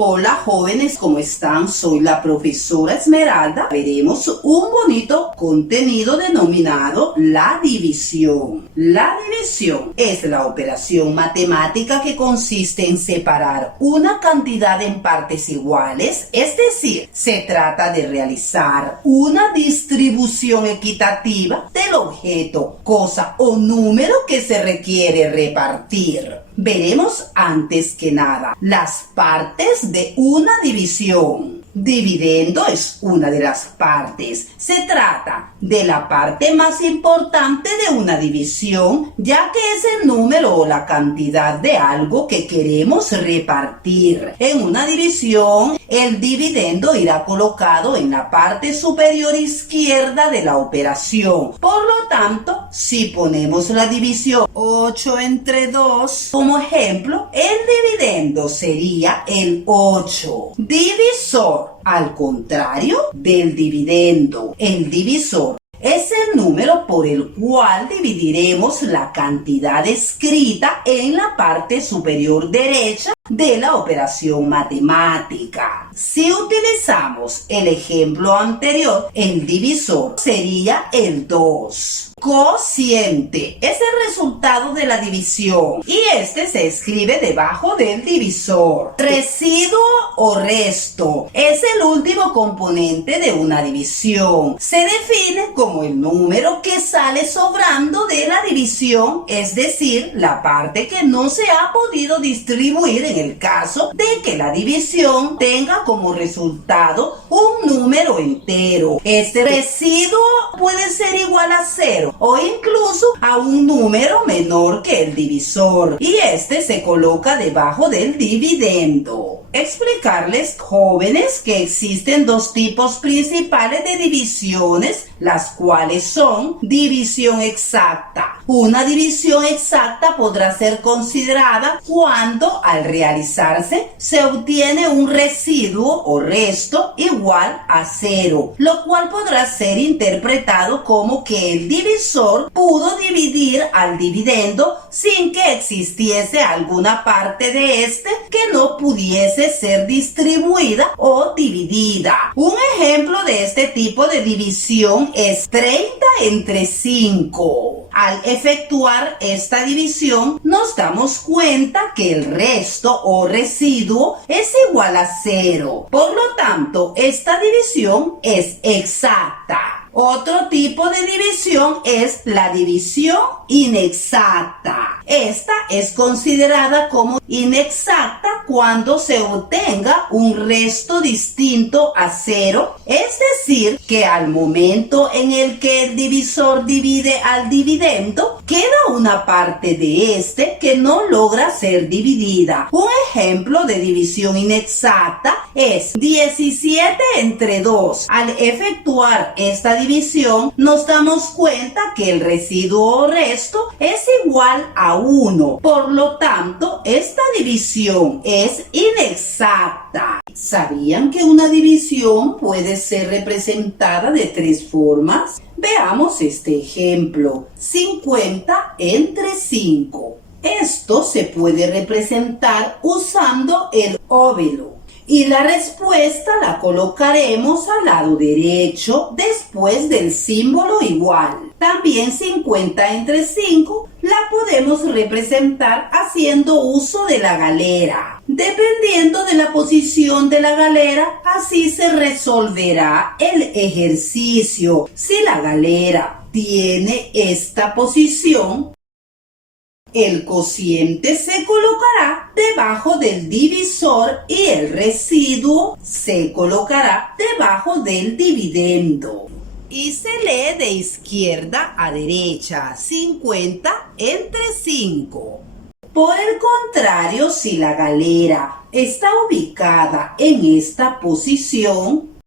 Hola jóvenes, ¿cómo están? Soy la profesora Esmeralda. Veremos un bonito contenido denominado la división. La división es la operación matemática que consiste en separar una cantidad en partes iguales, es decir, se trata de realizar una distribución equitativa del objeto, cosa o número que se requiere repartir. Veremos antes que nada las partes de una división. Dividendo es una de las partes. Se trata de la parte más importante de una división, ya que es el número o la cantidad de algo que queremos repartir. En una división, el dividendo irá colocado en la parte superior izquierda de la operación. Por lo tanto, si ponemos la división 8 entre 2 como ejemplo, el dividendo sería el 8. Divisor, al contrario del dividendo. El divisor es el número por el cual dividiremos la cantidad escrita en la parte superior derecha de la operación matemática. Si utilizamos el ejemplo anterior, el divisor sería el 2. Cociente es el resultado de la división y este se escribe debajo del divisor. Residuo o resto es el último componente de una división. Se define como el número que sale sobrando de la división, es decir, la parte que no se ha podido distribuir en el caso de que la división tenga como resultado un número entero. Este residuo puede ser igual a 0 o incluso a un número menor que el divisor y este se coloca debajo del dividendo. Explicarles, jóvenes, que existen dos tipos principales de divisiones, las cuales son división exacta. Una división exacta podrá ser considerada cuando al realizarse se obtiene un residuo o resto igual a 0, lo cual podrá ser interpretado como que el divisor pudo dividir al dividendo sin que existiese alguna parte de este que no pudiese ser distribuida o dividida. Un ejemplo de este tipo de división es 30 entre 5. Al efectuar esta división, nos damos cuenta que el resto o residuo es igual a 0. Por lo tanto, esta división es exacta. Otro tipo de división es la división inexacta. Esta es considerada como inexacta cuando se obtenga un resto distinto a 0, es decir, que al momento en el que el divisor divide al dividendo, queda una parte de este que no logra ser dividida. Un ejemplo de división inexacta es 17 entre 2. Al efectuar esta división, nos damos cuenta que el residuo o resto es igual a 1. Por lo tanto, esta división es inexacta. ¿Sabían que una división puede ser representada de tres formas? Veamos este ejemplo. 50 entre 5. Esto se puede representar usando el óvalo. Y la respuesta la colocaremos al lado derecho después del símbolo igual. También 50 entre 5 la podemos representar haciendo uso de la galera. Dependiendo de la posición de la galera, así se resolverá el ejercicio. Si la galera tiene esta posición, el cociente se colocará debajo del divisor y el residuo se colocará debajo del dividendo. Y se lee de izquierda a derecha, 50 entre 5. Por el contrario, si la galera está ubicada en esta posición,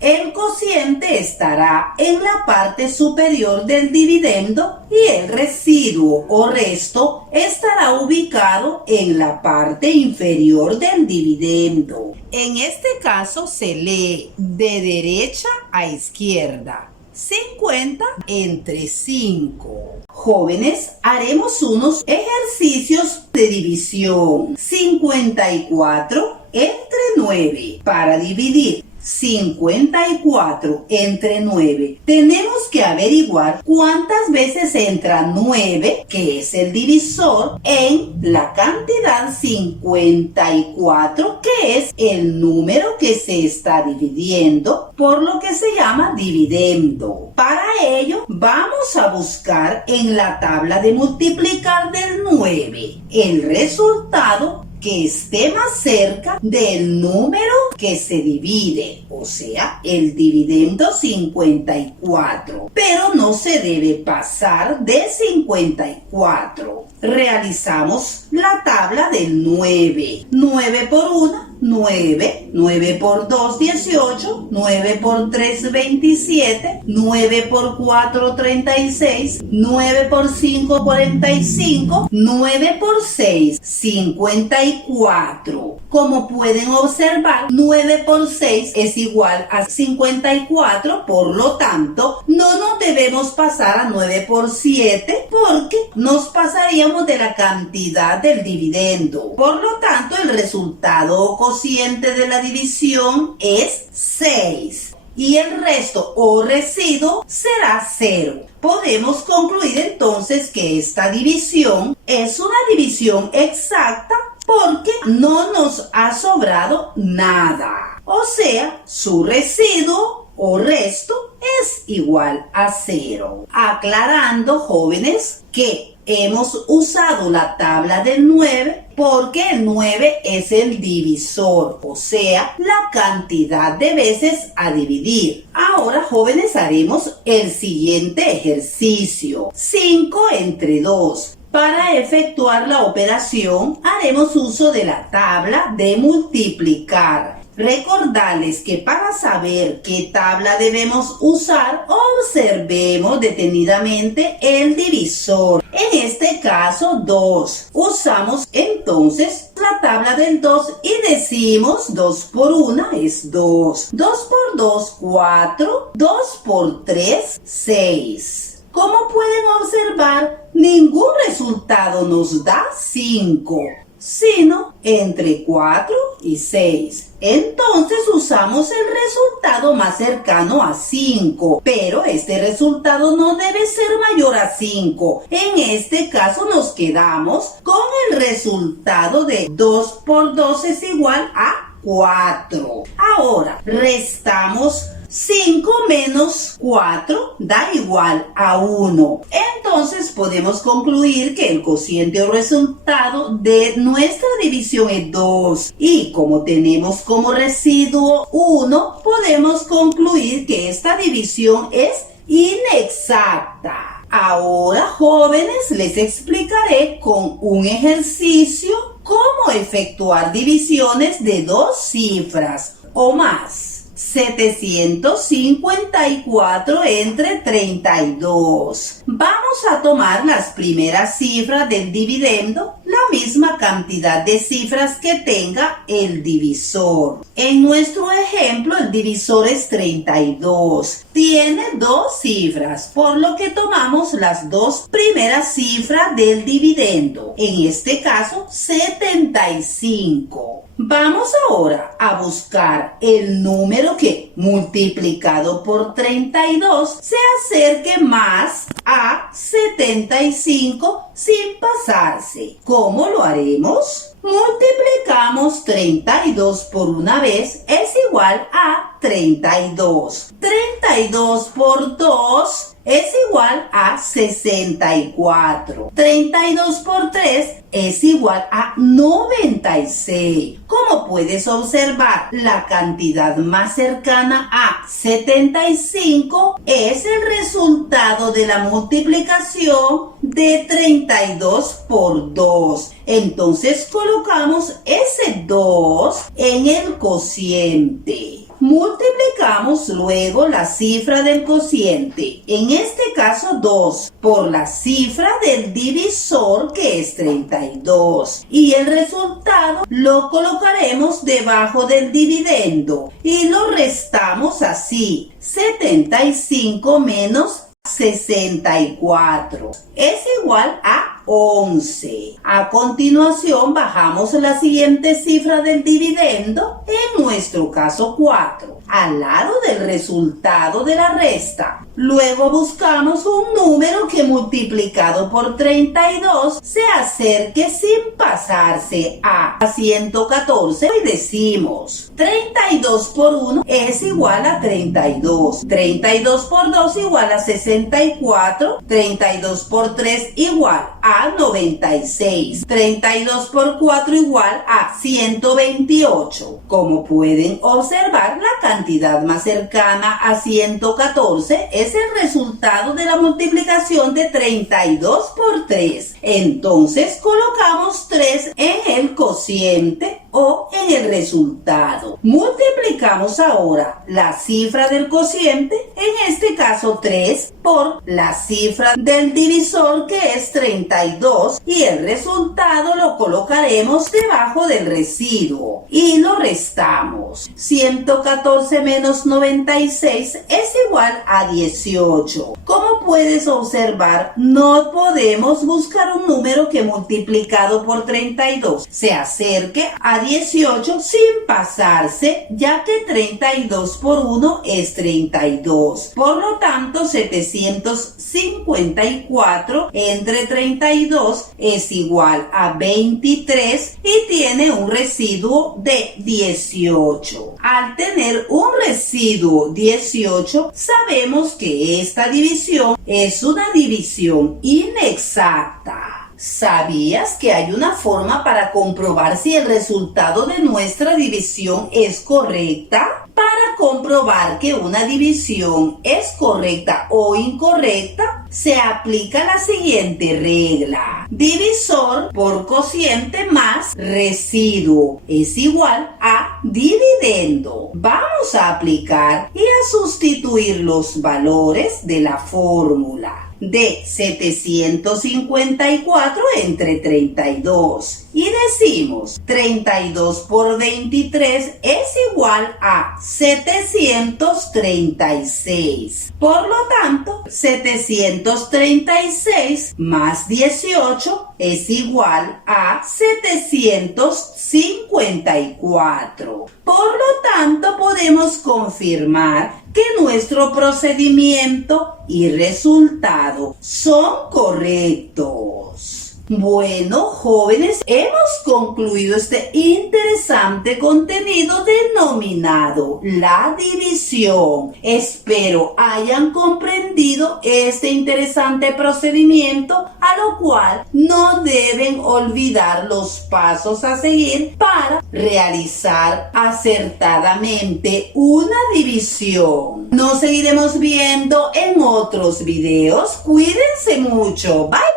el cociente estará en la parte superior del dividendo y el residuo o resto estará ubicado en la parte inferior del dividendo. En este caso se lee de derecha a izquierda. 50 entre 5. Jóvenes, haremos unos ejercicios de división. 54 entre 9. Para dividir 54 entre 9, tenemos que averiguar cuántas veces entra 9, que es el divisor, en la cantidad 54, que es el número que se está dividiendo, por lo que se llama dividendo. Para ello, vamos a buscar en la tabla de multiplicar del 9 el resultado que esté más cerca del número que se divide, o sea, el dividendo 54, pero no se debe pasar de 54. Realizamos la tabla del 9. 9 por 1, 9. 9 por 2, 18. 9 por 3, 27. 9 por 4, 36. 9 por 5, 45. 9 por 6, 54. Como pueden observar, 9 por 6 es igual a 54, por lo tanto, no nos debemos pasar a 9 por 7 porque nos pasaríamos de la cantidad del dividendo. Por lo tanto, el resultado o cociente de la división es 6. Y el resto o residuo será 0. Podemos concluir entonces que esta división es una división exacta porque no nos ha sobrado nada. O sea, su residuo o resto es igual a 0. Aclarando, jóvenes, que hemos usado la tabla del 9 porque el 9 es el divisor, o sea, la cantidad de veces a dividir. Ahora, jóvenes, haremos el siguiente ejercicio. 5 entre 2. Para efectuar la operación, haremos uso de la tabla de multiplicar. Recordarles que para saber qué tabla debemos usar, observemos detenidamente el divisor. En este caso, 2. Usamos entonces la tabla del 2 y decimos 2 por 1 es 2. 2 por 2, 4. 2 por 3, 6. Como pueden observar, ningún resultado nos da 5, sino entre 4 y 6. Entonces usamos el resultado más cercano a 5, pero este resultado no debe ser mayor a 5. En este caso nos quedamos con el resultado de 2 por 2 es igual a 4. Ahora restamos 5 menos 4 da igual a 1. Entonces podemos concluir que el cociente o resultado de nuestra división es 2. Y como tenemos como residuo 1, podemos concluir que esta división es inexacta. Ahora, jóvenes, les explicaré con un ejercicio cómo efectuar divisiones de 2 cifras o más. 754 entre 32. Vamos a tomar las primeras cifras del dividendo, la misma cantidad de cifras que tenga el divisor. En nuestro ejemplo, el divisor es 32. Tiene 2 cifras, por lo que tomamos las 2 primeras cifras del dividendo. En este caso, 75. Vamos ahora a buscar el número que, multiplicado por 32, se acerque más a 75 sin pasarse. ¿Cómo lo haremos? Multiplicamos 32 por una vez es igual a 32. 32 por 2 es igual a 64. 32 por 3 es igual a 96. Como puedes observar, la cantidad más cercana a 75 es el resultado de la multiplicación de 32 por 2. Entonces colocamos ese 2 en el cociente. Multiplicamos luego la cifra del cociente, en este caso 2, por la cifra del divisor que es 32. Y el resultado lo colocaremos debajo del dividendo y lo restamos así. 75 menos 64 es igual a 11. A continuación bajamos la siguiente cifra del dividendo, en nuestro caso 4, al lado del resultado de la resta. Luego buscamos un número que multiplicado por 32 se acerque sin pasarse a 114 y decimos 32 por 1 es igual a 32, 32 por 2 igual a 64, 32 por 3 igual a 96, 32 por 4 igual a 128. Como pueden observar, la cantidad más cercana a 114 es el resultado de la multiplicación de 32 por 3. Entonces colocamos 3 en el cociente o en el resultado. Multiplicamos ahora la cifra del cociente, en este caso 3, por la cifra del divisor, que es 32, y el resultado lo colocaremos debajo del residuo y lo restamos. 114 menos 96 es igual a 18. Como puedes observar, no podemos buscar un número que multiplicado por 32 se acerque a 18 sin pasarse, ya que 32 por 1 es 32. Por lo tanto, 754 entre 32 es igual a 23 y tiene un residuo de 18. Al tener un residuo 18, sabemos que esta división es una división inexacta. ¿Sabías que hay una forma para comprobar si el resultado de nuestra división es correcta? Para comprobar que una división es correcta o incorrecta, se aplica la siguiente regla. Divisor por cociente más residuo es igual a dividendo. Vamos a aplicar y a sustituir los valores de la fórmula de 754 entre 32 y decimos 32 por 23 es igual a 736. Por lo tanto, 736 más 18 es igual a 754. Por lo tanto, podemos confirmar que nuestro procedimiento y resultado son correctos. Bueno, jóvenes, hemos concluido este interesante contenido denominado la división. Espero hayan comprendido este interesante procedimiento, a lo cual no deben olvidar los pasos a seguir para realizar acertadamente una división. Nos seguiremos viendo en otros videos. Cuídense mucho. Bye.